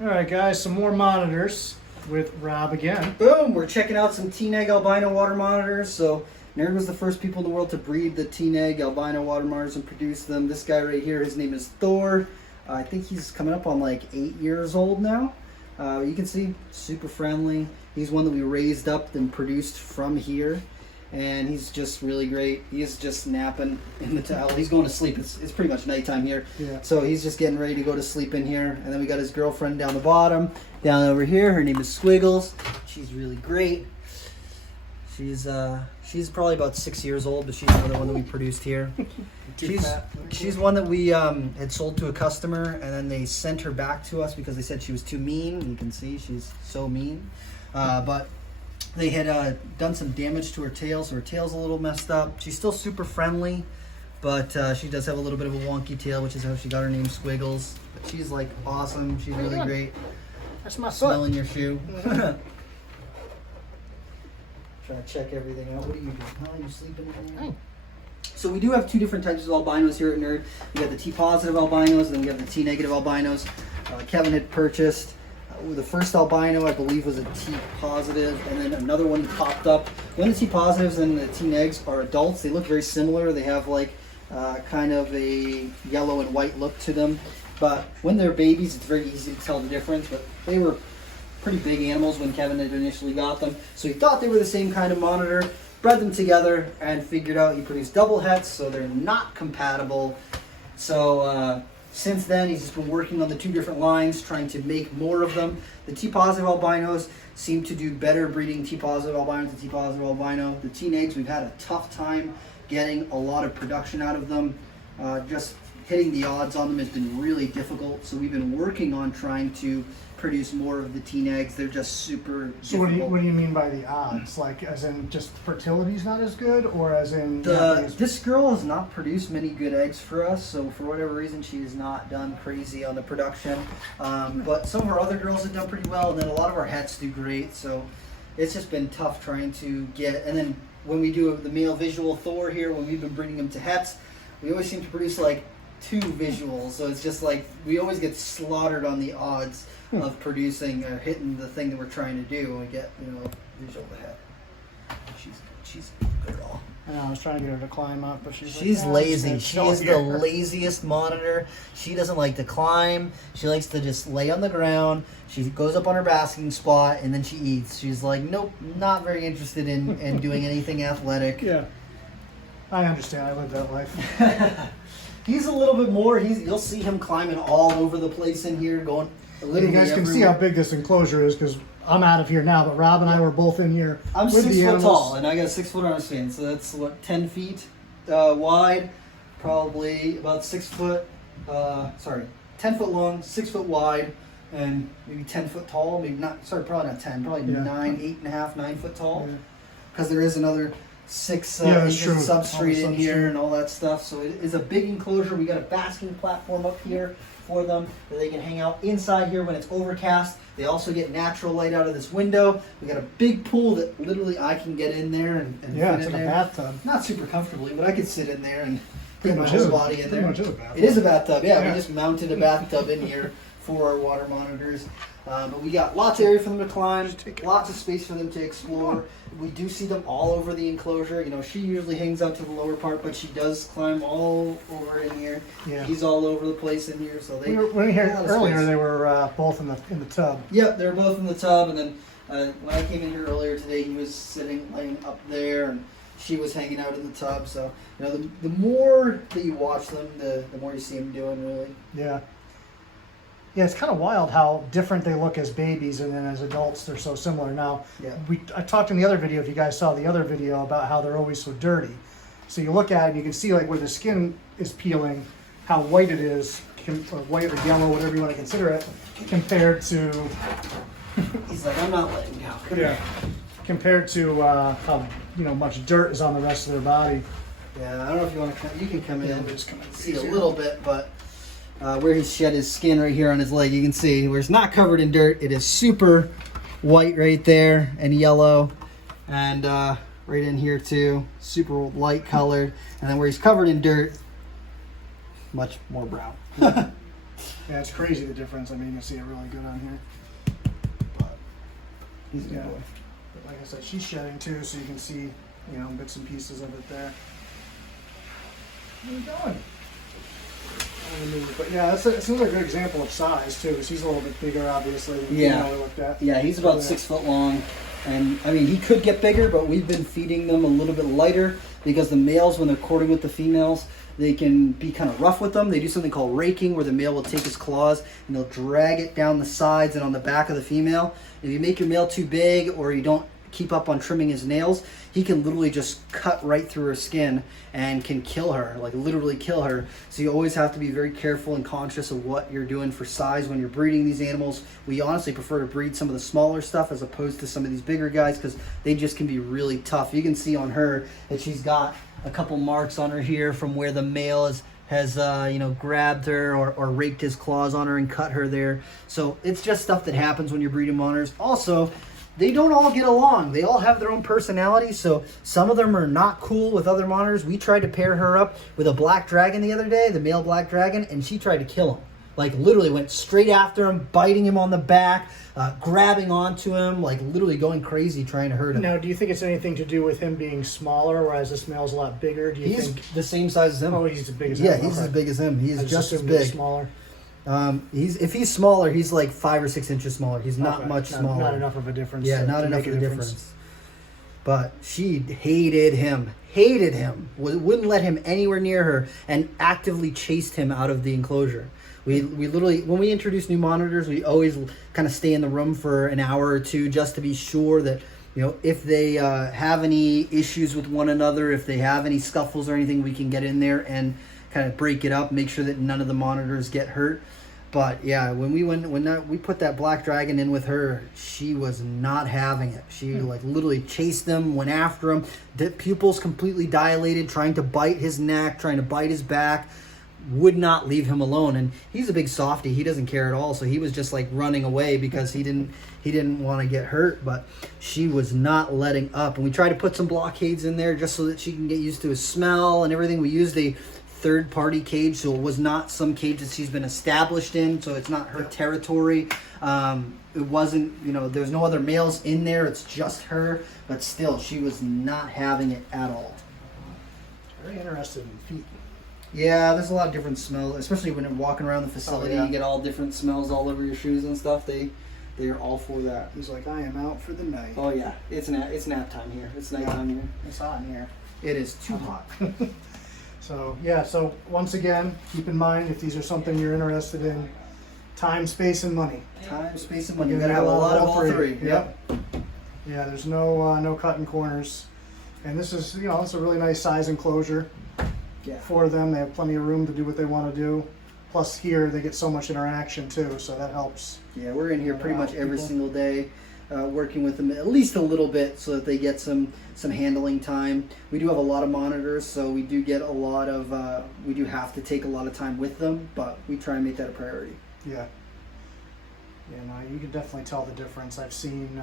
All right, guys, some more monitors with Rob again. Boom! We're checking out some teen-egg albino water monitors. So Nerd was the first people in the world to breed the teen-egg albino water monitors and produce them. This guy right here, his name is Thor. I think he's coming up on like 8 years old now. You can see, super friendly. He's one that we raised up and produced from here. And he's just really great. He's just napping in the towel. He's going to sleep. It's pretty much nighttime here. Yeah. So he's just getting ready to go to sleep in here. And then we got his girlfriend down the bottom. Down over here, her name is Squiggles. She's really great. She's probably about 6 years old, but she's another one that we produced here. She's one that we had sold to a customer, and then they sent her back to us because they said she was too mean. You can see she's so mean. But they had done some damage to her tail, so her tail's a little messed up. She's still super friendly, but she does have a little bit of a wonky tail, which is how she got her name Squiggles. But she's like awesome. She's really great. That's my foot. Smelling your shoe. Trying to check everything out. What are you doing? How are you sleeping in there? So we do have two different types of albinos here at Nerd. We got the T-positive albinos, and then we have the T-negative albinos. Kevin had purchased the first albino, I believe, was a T-positive, and then another one popped up. When the T-positives and the T-negs are adults, they look very similar. They have like kind of a yellow and white look to them. But when they're babies, it's very easy to tell the difference. But they were pretty big animals when Kevin had initially got them. So he thought they were the same kind of monitor, bred them together, and figured out he produced double hets, so they're not compatible. So since then, he's just been working on the two different lines, trying to make more of them. The T-positive albinos seem to do better breeding T-positive albino to T-positive albino. The T-negs, we've had a tough time getting a lot of production out of them. Just hitting the odds on them has been really difficult, so we've been working on trying to produce more of the T-negs. They're just super difficult. So what do you mean by the odds? Like as in just fertility's not as good, or as in... This girl has not produced many good eggs for us, so for whatever reason she has not done crazy on the production. But some of our other girls have done pretty well, and then a lot of our hets do great, so it's just been tough trying to get... And then when we do the male visual Thor here, when we've been breeding them to hets, we always seem to produce like 2 visuals, so it's just like we always get slaughtered on the odds of producing or hitting the thing that we're trying to do. We get, visual the head. She's a good girl. I know, I was trying to get her to climb up, but she's lazy. She is the laziest monitor. She doesn't like to climb. She likes to just lay on the ground. She goes up on her basking spot and then she eats. She's like, nope, not very interested in doing anything athletic. Yeah, I understand. I live that life. He's a little bit more. You'll see him climbing all over the place in here, going literally You guys can see how big this enclosure is because I'm out of here now, but Rob and I were both in here. I'm with 6 the foot animals. tall, and I got a 6 foot arm span, so that's what 10 feet wide, probably about 6 foot. 10 foot long, 6 foot wide, and maybe 10 foot tall. Maybe not. Sorry, probably not 10. Probably 9, 8.5, 9 foot tall. Because there is another 6 inches of substrate in here and all that stuff. So it is a big enclosure. We got a basking platform up here for them that they can hang out inside here when it's overcast. They also get natural light out of this window. We got a big pool that literally I can get in there and fit it's in like there. a bathtub. Not super comfortably, but I could sit in there and Pretty put my much whole is a- body in pretty there. much is a bathtub. It is a bathtub, yeah. Yeah. We just mounted a bathtub in here for our water monitors. But we got lots of area for them to climb, lots of space for them to explore. We do see them all over the enclosure. She usually hangs out to the lower part, but she does climb all over in here. Yeah. He's all over the place in here, so they. We were here a lot of earlier. space. They were both in the tub. Yep, they were both in the tub, and then when I came in here earlier today, he was laying up there, and she was hanging out in the tub. So the more that you watch them, the more you see them doing, really. Yeah. Yeah, it's kind of wild how different they look as babies, and then as adults they're so similar. Now, Yeah. I talked in the other video, if you guys saw the other video, about how they're always so dirty. So you look at it and you can see like where the skin is peeling, how white it is, or white or yellow, whatever you want to consider it, compared to He's like, I'm not letting go. compared to how much dirt is on the rest of their body. Yeah, I don't know if you want to come. You can come in and just come in. see a little bit, but where he's shed his skin right here on his leg, you can see where it's not covered in dirt. It is super white right there and yellow, and right in here too, super light colored. And then where he's covered in dirt, much more brown. Yeah, it's crazy the difference. I mean, you see it really good on here. But, He's a good yeah. boy. But like I said, she's shedding too, so you can see, you know, bits and pieces of it there. Where are you going? But yeah, it's another good example of size too, because he's a little bit bigger, obviously, than the female we looked at. Yeah, he's about 6 foot long. And I mean, he could get bigger, but we've been feeding them a little bit lighter because the males, when they're courting with the females, they can be kind of rough with them. They do something called raking, where the male will take his claws and they'll drag it down the sides and on the back of the female. If you make your male too big, or you don't keep up on trimming his nails, he can literally just cut right through her skin and can kill her, like literally kill her. So you always have to be very careful and conscious of what you're doing for size when you're breeding these animals. We honestly prefer to breed some of the smaller stuff as opposed to some of these bigger guys, because they just can be really tough. You can see on her that she's got a couple marks on her here from where the male has you know, grabbed her or raked his claws on her and cut her there. So it's just stuff that happens when you're breeding monitors. Also, they don't all get along. They all have their own personalities, so some of them are not cool with other monitors. We tried to pair her up with a black dragon the other day, the male black dragon, and she tried to kill him. Like, literally went straight after him, biting him on the back, grabbing onto him, like literally going crazy trying to hurt him. Now, do you think it's anything to do with him being smaller, whereas this male's a lot bigger? Do you He's think the same size as him. Oh, he's as big as him. Yeah, he's as big as him. He's I just as assumed he was big. smaller. If he's smaller, he's like 5 or 6 inches smaller. He's not Okay. much smaller. Not enough of a difference. Yeah, not to enough make of a a difference. But she hated him. Wouldn't let him anywhere near her, and actively chased him out of the enclosure. We literally, when we introduce new monitors, we always kind of stay in the room for an hour or two just to be sure that, you know, if they have any issues with one another, if they have any scuffles or anything, we can get in there and kind of break it up, make sure that none of the monitors get hurt. But yeah, when we put that black dragon in with her, she was not having it. She like literally chased them, went after him. The pupils completely dilated, trying to bite his neck, trying to bite his back. Would not leave him alone. And he's a big softy. He doesn't care at all. So he was just like running away because he didn't want to get hurt. But she was not letting up. And we tried to put some blockades in there just so that she can get used to his smell and everything. We used a third-party cage, so it was not some cage that she's been established in, so it's not her territory. It wasn't, you know, there's no other males in there, it's just her, but still, she was not having it at all. Very interested in feet. Yeah, there's a lot of different smells, especially when you're walking around the facility. Oh, yeah. You get all different smells all over your shoes and stuff. They are all for that. He's like, I am out for the night. Oh yeah, it's nap time here. It's nighttime here. It's hot in here. It is too hot. So yeah, so once again, keep in mind, if these are something you're interested in, time, space, and money. Time, space, and money. You gotta have a lot of all three. Yep. Yeah, there's no cutting corners, and this is, you know, it's a really nice size enclosure for them. They have plenty of room to do what they want to do. Plus here they get so much interaction too, so that helps. Yeah, we're in here pretty much every single day, working with them at least a little bit so that they get some handling time. We do have a lot of monitors, so we do get a lot of, we do have to take a lot of time with them, but we try and make that a priority. Yeah. Yeah, no, you can definitely tell the difference. I've seen,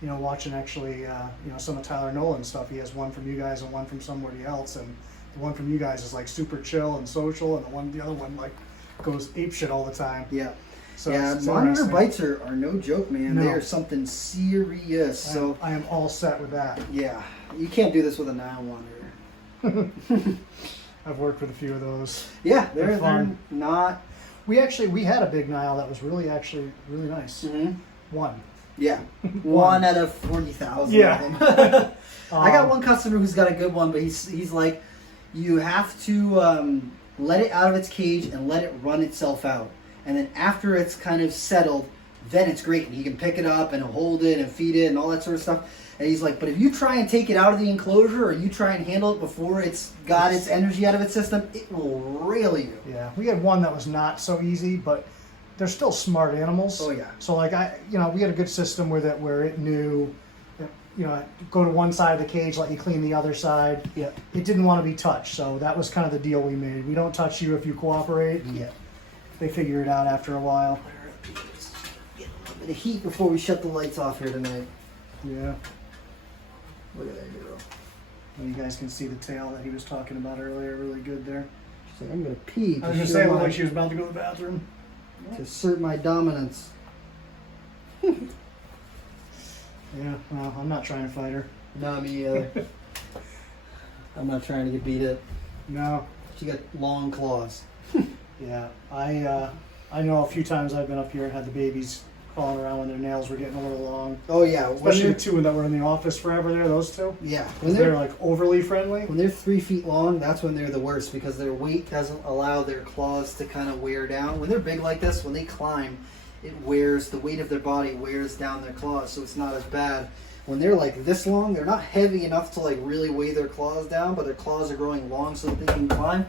you know, watching actually, you know, some of Tyler Nolan's stuff. He has one from you guys and one from somebody else, and the one from you guys is like super chill and social, and the other one like goes apeshit all the time. Yeah. So yeah, it's monitor bites are no joke, man. No. They are something serious. So I am all set with that. yeah, you can't do this with a Nile monitor. I've worked with a few of those. Yeah, they're fun. not. We had a big Nile that was really nice. Mm-hmm. One. Yeah, one out of 40,000. Yeah. Of them. I got one customer who's got a good one, but he's like, you have to let it out of its cage and let it run itself out. And then after it's kind of settled, then it's great. And he can pick it up and hold it and feed it and all that sort of stuff. And he's like, but if you try and take it out of the enclosure or you try and handle it before it's got its energy out of its system, it will rail you. Yeah, we had one that was not so easy, but they're still smart animals. Oh yeah. So like we had a good system where it knew, you know, go to one side of the cage, let you clean the other side. Yeah. It didn't want to be touched, so that was kind of the deal we made. We don't touch you if you cooperate. Yeah. They figure it out after a while. Get a little bit of heat before we shut the lights off here tonight. Yeah. Look at that girl. And you guys can see the tail that he was talking about earlier, really good there. She's like, I'm gonna pee. I was just saying, like she was about to go to the bathroom. To assert my dominance. Yeah, well, I'm not trying to fight her. No, me either. I'm not trying to get beat up. No. She got long claws. Yeah, I know a few times I've been up here and had the babies crawling around when their nails were getting a little long. Oh yeah, especially the two that were in the office forever there. Those two. Yeah, when they're like overly friendly. When they're 3 feet long, that's when they're the worst because their weight doesn't allow their claws to kind of wear down. When they're big like this, when they climb, it wears the weight of their body wears down their claws, so it's not as bad. When they're like this long, they're not heavy enough to like really weigh their claws down, but their claws are growing long so that they can climb.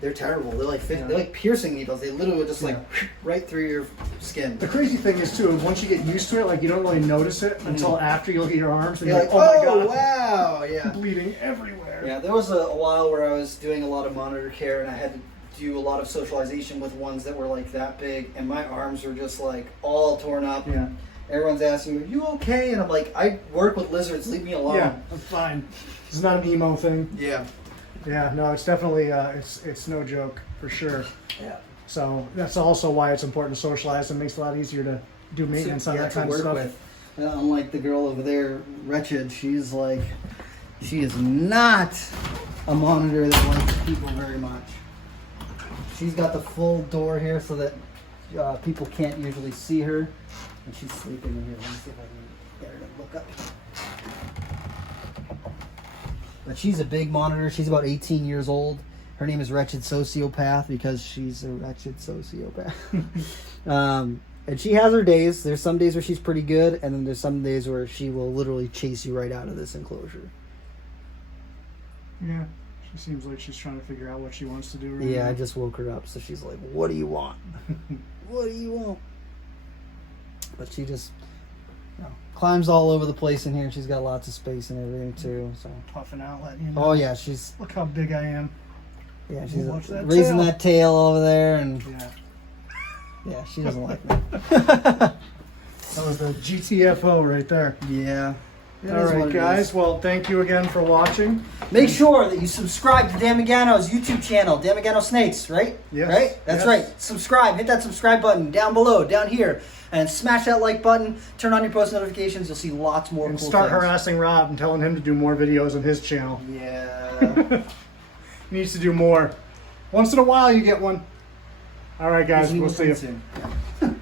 They're terrible. They're like piercing needles. They literally just like right through your skin. The crazy thing is too, once you get used to it, like you don't really notice it until after you look at your arms and you're like, like, oh my god, wow, yeah, bleeding everywhere. Yeah, there was a while where I was doing a lot of monitor care and I had to do a lot of socialization with ones that were like that big, and my arms were just like all torn up. Yeah. Everyone's asking, "Are you okay?" And I'm like, "I work with lizards. Leave me alone." Yeah, I'm fine. It's not an emo thing. Yeah. Yeah, no, it's definitely it's no joke for sure. Yeah. So that's also why it's important to socialize and makes it a lot easier to do maintenance on that kind of stuff. With. Unlike the girl over there, Wretched, she is not a monitor that likes people very much. She's got the full door here so that people can't usually see her, and she's sleeping in here. Let me see if I can get her to look up. But she's a big monitor. She's about 18 years old. Her name is Wretched Sociopath because she's a wretched sociopath. And she has her days. There's some days where she's pretty good, and then there's some days where she will literally chase you right out of this enclosure. Yeah, she seems like she's trying to figure out what she wants to do right Yeah, now. I just woke her up, so she's like, "What do you want? What do you want?" But she just climbs all over the place in here. She's got lots of space and everything too. So Puffing out, letting you know. oh yeah, she's Look how big I am. yeah she's Watch that raising tail. that tail over there, and Yeah. she doesn't like me. That was the GTFO right there. Yeah. All right, guys. Well, thank you again for watching. Make sure that you subscribe to Damagano's YouTube channel, Damagano Snakes, right? Yes. Right? That's right. Subscribe. Hit that subscribe button down below, down here. And smash that like button. Turn on your post notifications. You'll see lots more And cool start things. harassing Rob and telling him to do more videos on his channel. Yeah. He needs to do more. Once in a while, you get one. All right, guys. We'll see you. Soon.